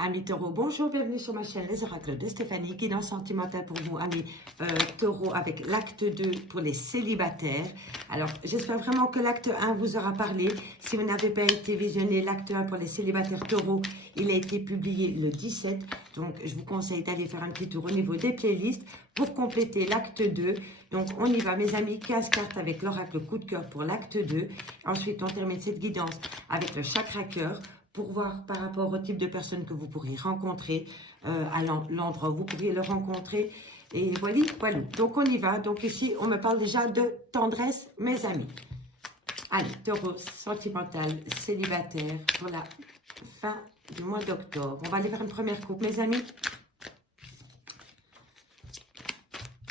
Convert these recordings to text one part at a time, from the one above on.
Amis taureaux, bonjour, bienvenue sur ma chaîne Les Oracles de Stéphanie, guidance sentimentale pour vous, amis taureaux, avec l'acte 2 pour les célibataires. Alors, j'espère vraiment que l'acte 1 vous aura parlé. Si vous n'avez pas été visionné, l'acte 1 pour les célibataires taureaux, il a été publié le 17. Donc, je vous conseille d'aller faire un petit tour au niveau des playlists pour compléter l'acte 2. Donc, on y va, mes amis, 15 cartes avec l'oracle coup de cœur pour l'acte 2. Ensuite, on termine cette guidance avec le chakra cœur, pour voir par rapport au type de personne que vous pourriez rencontrer, à l'endroit où vous pourriez le rencontrer. Et voilà, voilà. Donc, on y va. Donc, ici, on me parle déjà de tendresse, mes amis. Allez, taureau sentimental, célibataire, pour la fin du mois d'octobre. On va aller faire une première coupe, mes amis.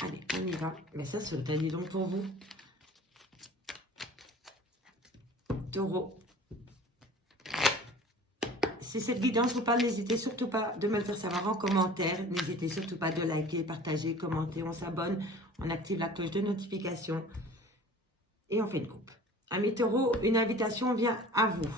Allez, on y va. Mais ça, c'est le dis donc pour vous. Taureau. Si cette guidance vous parle, n'hésitez surtout pas de me le faire savoir en commentaire. N'hésitez surtout pas de liker, partager, commenter. On s'abonne, on active la cloche de notification et on fait une coupe. Amis taureaux, une invitation vient à vous.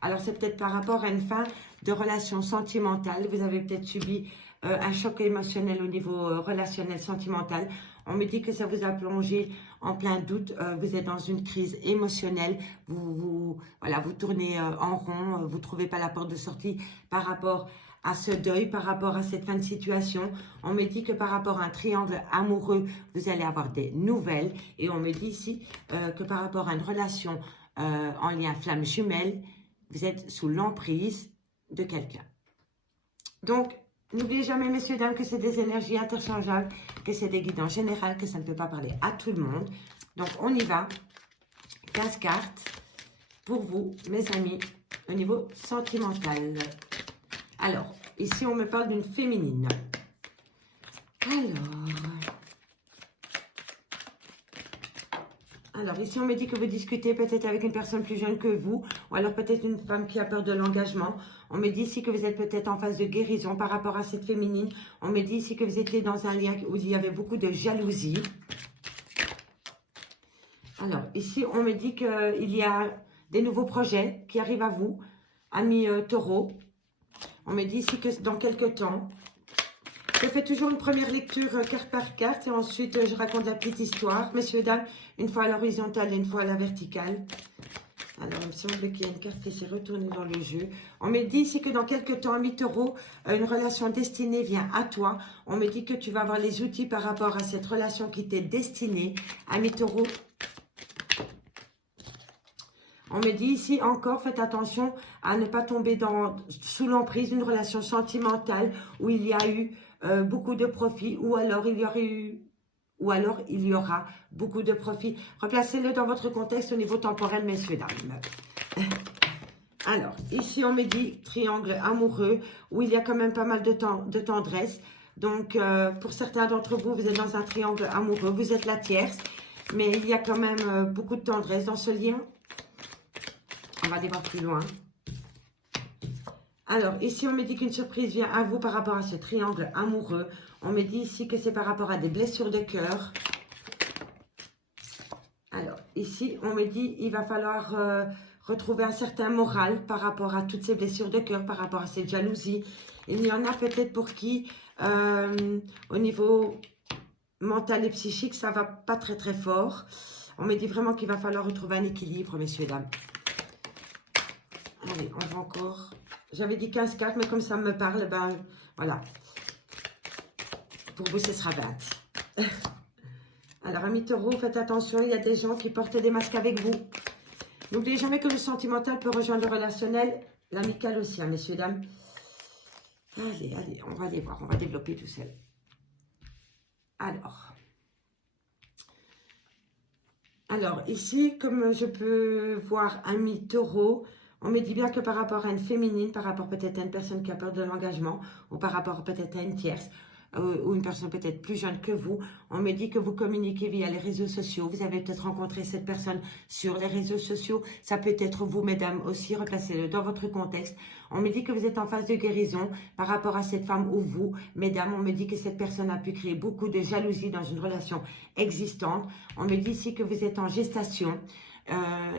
Alors, c'est peut-être par rapport à une fin de relation sentimentale. Vous avez peut-être subi un choc émotionnel au niveau relationnel, sentimental. On me dit que ça vous a plongé en plein doute. Vous êtes dans une crise émotionnelle. Voilà, vous tournez en rond. Vous ne trouvez pas la porte de sortie par rapport à ce deuil, par rapport à cette fin de situation. On me dit que par rapport à un triangle amoureux, vous allez avoir des nouvelles. Et on me dit ici que par rapport à une relation en lien flamme jumelle, vous êtes sous l'emprise de quelqu'un. Donc, n'oubliez jamais, messieurs, dames, que c'est des énergies interchangeables, que c'est des guidances générales, que ça ne peut pas parler à tout le monde. Donc, on y va. 15 cartes pour vous, mes amis, au niveau sentimental. Alors, ici, on me parle d'une féminine. Alors, ici, on me dit que vous discutez peut-être avec une personne plus jeune que vous, ou alors peut-être une femme qui a peur de l'engagement. On me dit ici que vous êtes peut-être en phase de guérison par rapport à cette féminine. On me dit ici que vous étiez dans un lien où il y avait beaucoup de jalousie. Alors, ici, on me dit qu'il y a des nouveaux projets qui arrivent à vous, amis taureaux. On me dit ici que dans quelques temps, je fais toujours une première lecture carte par carte et ensuite je raconte la petite histoire. Messieurs, dames, une fois à l'horizontale et une fois à la verticale. Alors, il me semble qu'il y a une carte qui s'est retournée dans le jeu. On me dit ici que dans quelques temps, ami taureau, une relation destinée vient à toi. On me dit que tu vas avoir les outils par rapport à cette relation qui t'est destinée. Ami taureau. On me dit ici encore, faites attention à ne pas tomber sous l'emprise d'une relation sentimentale où il y a eu beaucoup de profits, ou alors il y aura beaucoup de profits. Replacez-le dans votre contexte au niveau temporel, messieurs, dames. Alors, ici, on me dit triangle amoureux, où il y a quand même pas mal de tendresse. Donc, pour certains d'entre vous, vous êtes dans un triangle amoureux, vous êtes la tierce, mais il y a quand même beaucoup de tendresse dans ce lien. On va aller voir plus loin. Alors, ici, on me dit qu'une surprise vient à vous par rapport à ce triangle amoureux. On me dit ici que c'est par rapport à des blessures de cœur. Alors, ici, on me dit qu'il va falloir retrouver un certain moral par rapport à toutes ces blessures de cœur, par rapport à cette jalousie. Il y en a peut-être pour qui, au niveau mental et psychique, ça va pas très très fort. On me dit vraiment qu'il va falloir retrouver un équilibre, messieurs, dames. Allez, on va encore. J'avais dit 15 cartes, mais comme ça me parle, ben voilà. Pour vous, ce sera 20. Alors, amis taureaux, faites attention, il y a des gens qui portent des masques avec vous. N'oubliez jamais que le sentimental peut rejoindre le relationnel, l'amical aussi, hein, messieurs, dames. Allez, allez, on va aller voir, on va développer tout seul. Alors, ici, comme je peux voir amis taureaux, on me dit bien que par rapport à une féminine, par rapport peut-être à une personne qui a peur de l'engagement, ou par rapport peut-être à une tierce, ou une personne peut-être plus jeune que vous, on me dit que vous communiquez via les réseaux sociaux. Vous avez peut-être rencontré cette personne sur les réseaux sociaux. Ça peut être vous, mesdames, aussi. Replacez-le dans votre contexte. On me dit que vous êtes en phase de guérison par rapport à cette femme ou vous, mesdames. On me dit que cette personne a pu créer beaucoup de jalousie dans une relation existante. On me dit ici que vous êtes en gestation.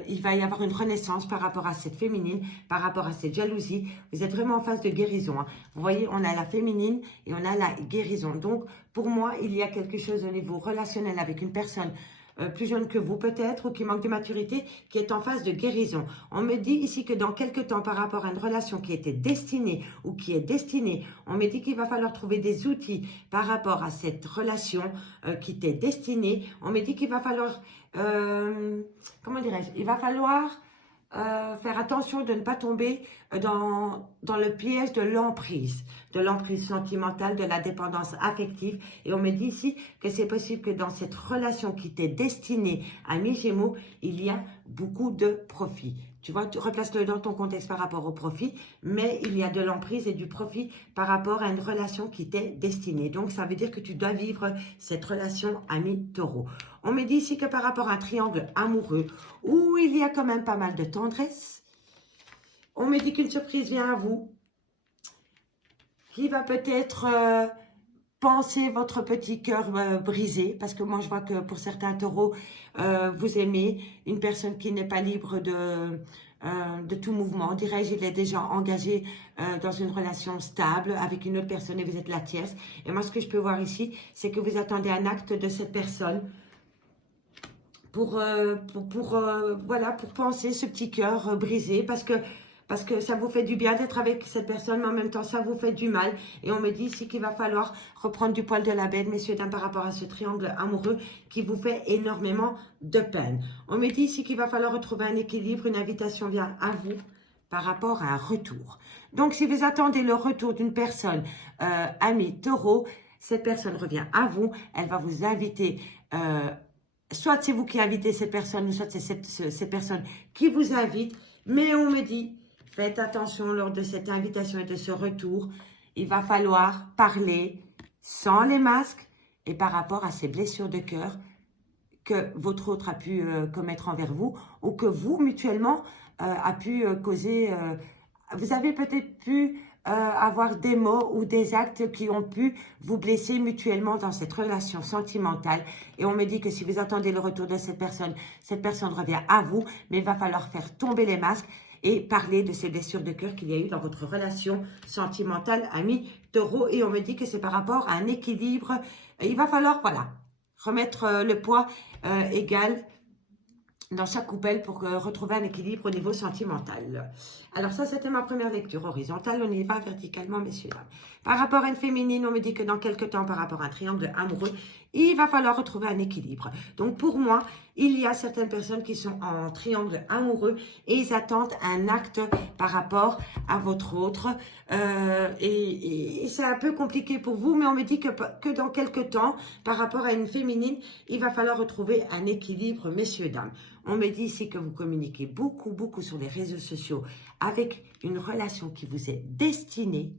il va y avoir une renaissance par rapport à cette féminine, par rapport à cette jalousie. Vous êtes vraiment en phase de guérison. Hein. Vous voyez, on a la féminine et on a la guérison. Donc, pour moi, il y a quelque chose au niveau relationnel avec une personne plus jeune que vous peut-être, ou qui manque de maturité, qui est en phase de guérison. On me dit ici que dans quelques temps, par rapport à une relation qui était destinée ou qui est destinée, on me dit qu'il va falloir trouver des outils par rapport à cette relation qui était destinée. On me dit qu'il va falloir, comment dirais-je, il va falloir faire attention de ne pas tomber dans le piège de l'emprise sentimentale, de la dépendance affective. Et on me dit ici que c'est possible que dans cette relation qui t'est destinée à mi-gémeaux, il y a beaucoup de profit. Tu vois, tu replaces-le dans ton contexte par rapport au profit, mais il y a de l'emprise et du profit par rapport à une relation qui t'est destinée. Donc, ça veut dire que tu dois vivre cette relation ami-taureau. On me dit ici que par rapport à un triangle amoureux, où il y a quand même pas mal de tendresse, on me dit qu'une surprise vient à vous, qui va peut-être penser votre petit cœur brisé, parce que moi je vois que pour certains taureaux, vous aimez une personne qui n'est pas libre de tout mouvement, dirais-je. Il est déjà engagé dans une relation stable avec une autre personne et vous êtes la tierce. Et moi ce que je peux voir ici, c'est que vous attendez un acte de cette personne pour penser ce petit cœur brisé, parce que ça vous fait du bien d'être avec cette personne, mais en même temps, ça vous fait du mal. Et on me dit ici qu'il va falloir reprendre du poil de la bête, messieurs, dames, par rapport à ce triangle amoureux qui vous fait énormément de peine. On me dit ici qu'il va falloir retrouver un équilibre, une invitation vient à vous par rapport à un retour. Donc, si vous attendez le retour d'une personne, ami taureau, cette personne revient à vous, elle va vous inviter, soit c'est vous qui invitez cette personne, ou soit c'est cette personne qui vous invite, mais on me dit... Faites attention lors de cette invitation et de ce retour. Il va falloir parler sans les masques et par rapport à ces blessures de cœur que votre autre a pu commettre envers vous ou que vous, mutuellement, a pu causer. Vous avez peut-être pu avoir des mots ou des actes qui ont pu vous blesser mutuellement dans cette relation sentimentale. Et on me dit que si vous attendez le retour de cette personne revient à vous, mais il va falloir faire tomber les masques et parler de ces blessures de cœur qu'il y a eu dans votre relation sentimentale, ami taureau. Et on me dit que c'est par rapport à un équilibre. Il va falloir, voilà, remettre le poids égal dans chaque coupelle pour retrouver un équilibre au niveau sentimental. Alors ça, c'était ma première lecture horizontale. On y va verticalement, messieurs. Par rapport à une féminine, on me dit que dans quelques temps, par rapport à un triangle amoureux, il va falloir retrouver un équilibre. Donc pour moi, il y a certaines personnes qui sont en triangle amoureux et ils attendent un acte par rapport à votre autre. Et c'est un peu compliqué pour vous, mais on me dit que dans quelques temps, par rapport à une féminine, il va falloir retrouver un équilibre, messieurs, dames. On me dit ici que vous communiquez beaucoup, beaucoup sur les réseaux sociaux avec une relation qui vous est destinée.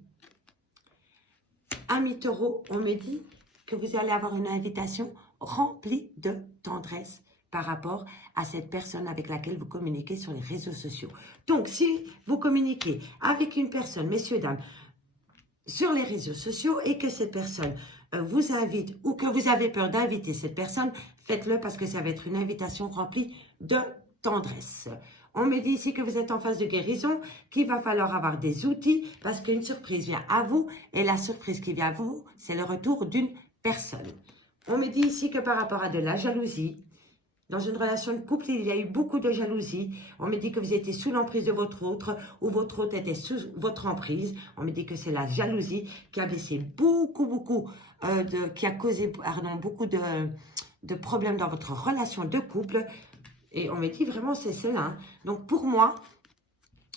Ami taureau, on me dit que vous allez avoir une invitation remplie de tendresse par rapport à cette personne avec laquelle vous communiquez sur les réseaux sociaux. Donc, si vous communiquez avec une personne, messieurs, dames, sur les réseaux sociaux et que cette personne vous invite ou que vous avez peur d'inviter cette personne, faites-le parce que ça va être une invitation remplie de tendresse. On me dit ici que vous êtes en phase de guérison, qu'il va falloir avoir des outils parce qu'une surprise vient à vous et la surprise qui vient à vous, c'est le retour d'une personne. On me dit ici que par rapport à de la jalousie, dans une relation de couple, il y a eu beaucoup de jalousie. On me dit que vous étiez sous l'emprise de votre autre ou votre autre était sous votre emprise. On me dit que c'est la jalousie qui a blessé beaucoup, qui a causé beaucoup de problèmes dans votre relation de couple. Et on me dit vraiment c'est cela. Hein. Donc pour moi,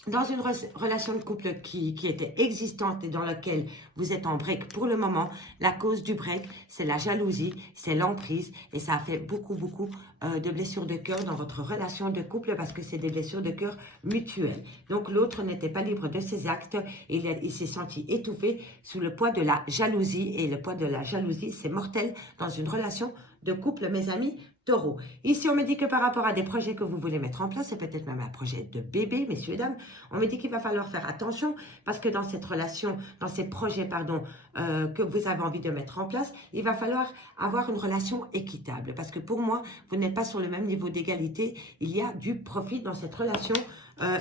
dans une relation de couple qui était existante et dans laquelle vous êtes en break pour le moment, la cause du break, c'est la jalousie, c'est l'emprise et ça a fait beaucoup de blessures de cœur dans votre relation de couple parce que c'est des blessures de cœur mutuelles. Donc l'autre n'était pas libre de ses actes et il s'est senti étouffé sous le poids de la jalousie et le poids de la jalousie, c'est mortel dans une relation de couple, mes amis Taureau. Ici, on me dit que par rapport à des projets que vous voulez mettre en place, c'est peut-être même un projet de bébé, messieurs, dames, on me dit qu'il va falloir faire attention parce que dans cette relation, dans ces projets, pardon, que vous avez envie de mettre en place, il va falloir avoir une relation équitable parce que pour moi, vous n'êtes pas sur le même niveau d'égalité. Il y a du profit dans cette relation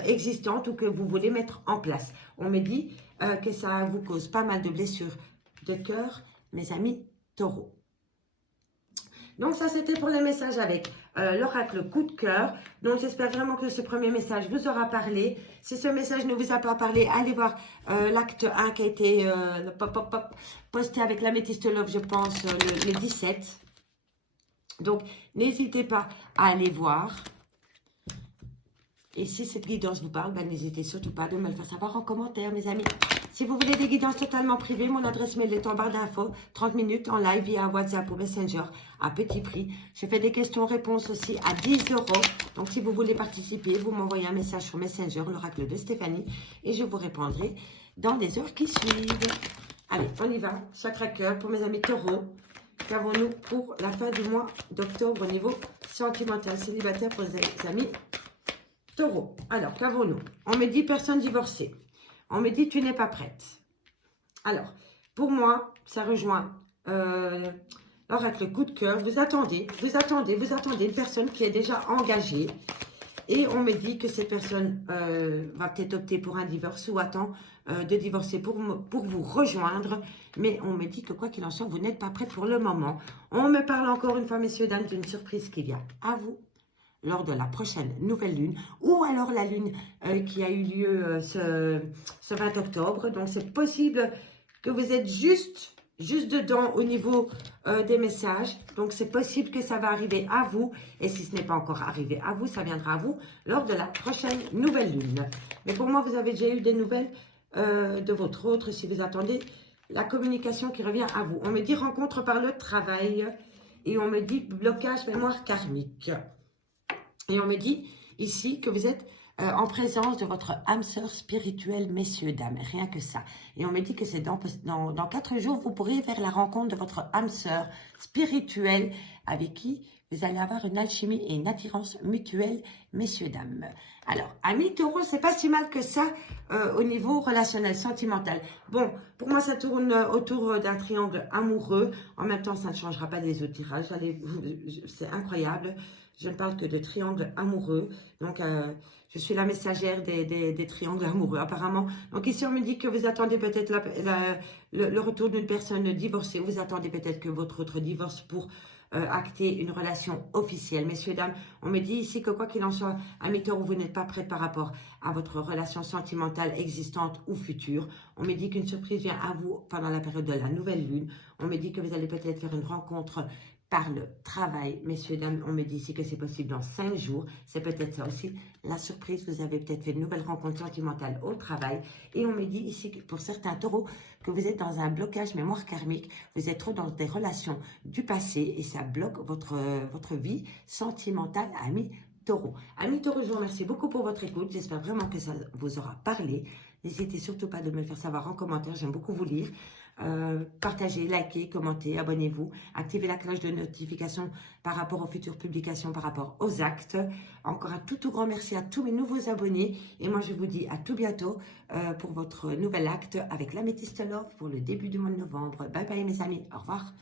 existante ou que vous voulez mettre en place. On me dit que ça vous cause pas mal de blessures de cœur, mes amis taureaux. Donc ça, c'était pour les messages avec l'oracle coup de cœur. Donc j'espère vraiment que ce premier message vous aura parlé. Si ce message ne vous a pas parlé, allez voir l'acte 1 qui a été posté avec l'améthyste love, je pense, le 17. Donc n'hésitez pas à aller voir. Et si cette guidance vous parle, ben, n'hésitez surtout pas de me le faire savoir en commentaire, mes amis. Si vous voulez des guidances totalement privées, mon adresse mail est en barre d'infos. 30 minutes en live via WhatsApp ou Messenger à petit prix. Je fais des questions-réponses aussi à 10 €. Donc, si vous voulez participer, vous m'envoyez un message sur Messenger, l'oracle de Stéphanie, et je vous répondrai dans les heures qui suivent. Allez, on y va. Chakra cœur pour mes amis taureaux. Qu'avons-nous pour la fin du mois d'octobre au niveau sentimental célibataire pour les amis taureaux? Alors, qu'avons-nous? On me dit personne divorcée. On me dit tu n'es pas prête. Alors, pour moi, ça rejoint l'oracle coup de cœur. Vous attendez une personne qui est déjà engagée. Et on me dit que cette personne va peut-être opter pour un divorce ou attend de divorcer pour vous rejoindre. Mais on me dit que quoi qu'il en soit, vous n'êtes pas prête pour le moment. On me parle encore une fois, messieurs, dames, d'une surprise qui vient à vous lors de la prochaine nouvelle lune, ou alors la lune qui a eu lieu ce 20 octobre. Donc, c'est possible que vous êtes juste dedans au niveau des messages. Donc, c'est possible que ça va arriver à vous. Et si ce n'est pas encore arrivé à vous, ça viendra à vous lors de la prochaine nouvelle lune. Mais pour moi, vous avez déjà eu des nouvelles de votre autre, si vous attendez la communication qui revient à vous. On me dit rencontre par le travail et on me dit blocage mémoire karmique. Et on me dit ici que vous êtes en présence de votre âme sœur spirituelle, messieurs, dames, rien que ça. Et on me dit que c'est dans 4 jours, vous pourrez faire la rencontre de votre âme sœur spirituelle avec qui vous allez avoir une alchimie et une attirance mutuelle, messieurs, dames. Alors, amis taureaux, c'est pas si mal que ça au niveau relationnel, sentimental. Bon, pour moi, ça tourne autour d'un triangle amoureux. En même temps, ça ne changera pas des autres tirages. C'est incroyable. Je ne parle que de triangles amoureux. Donc, je suis la messagère des triangles amoureux, apparemment. Donc, ici, on me dit que vous attendez peut-être le retour d'une personne divorcée. Vous attendez peut-être que votre autre divorce pour acter une relation officielle. Messieurs, dames, on me dit ici que quoi qu'il en soit, amis taureaux, vous n'êtes pas prêts par rapport à votre relation sentimentale existante ou future. On me dit qu'une surprise vient à vous pendant la période de la nouvelle lune. On me dit que vous allez peut-être faire une rencontre par le travail. Messieurs, dames, on me dit ici que c'est possible dans 5 jours. C'est peut-être ça aussi, la surprise. Vous avez peut-être fait une nouvelle rencontre sentimentale au travail. Et on me dit ici, que pour certains taureaux, que vous êtes dans un blocage mémoire karmique. Vous êtes trop dans des relations du passé et ça bloque votre vie sentimentale, amis taureaux. Amis taureaux, je vous remercie beaucoup pour votre écoute. J'espère vraiment que ça vous aura parlé. N'hésitez surtout pas de me le faire savoir en commentaire. J'aime beaucoup vous lire. Partagez, likez, commentez, abonnez-vous, activez la cloche de notification par rapport aux futures publications, par rapport aux actes. Encore un tout grand merci à tous mes nouveaux abonnés et moi je vous dis à tout bientôt pour votre nouvel acte avec l'améthyste love pour le début du mois de novembre. Bye bye mes amis, au revoir.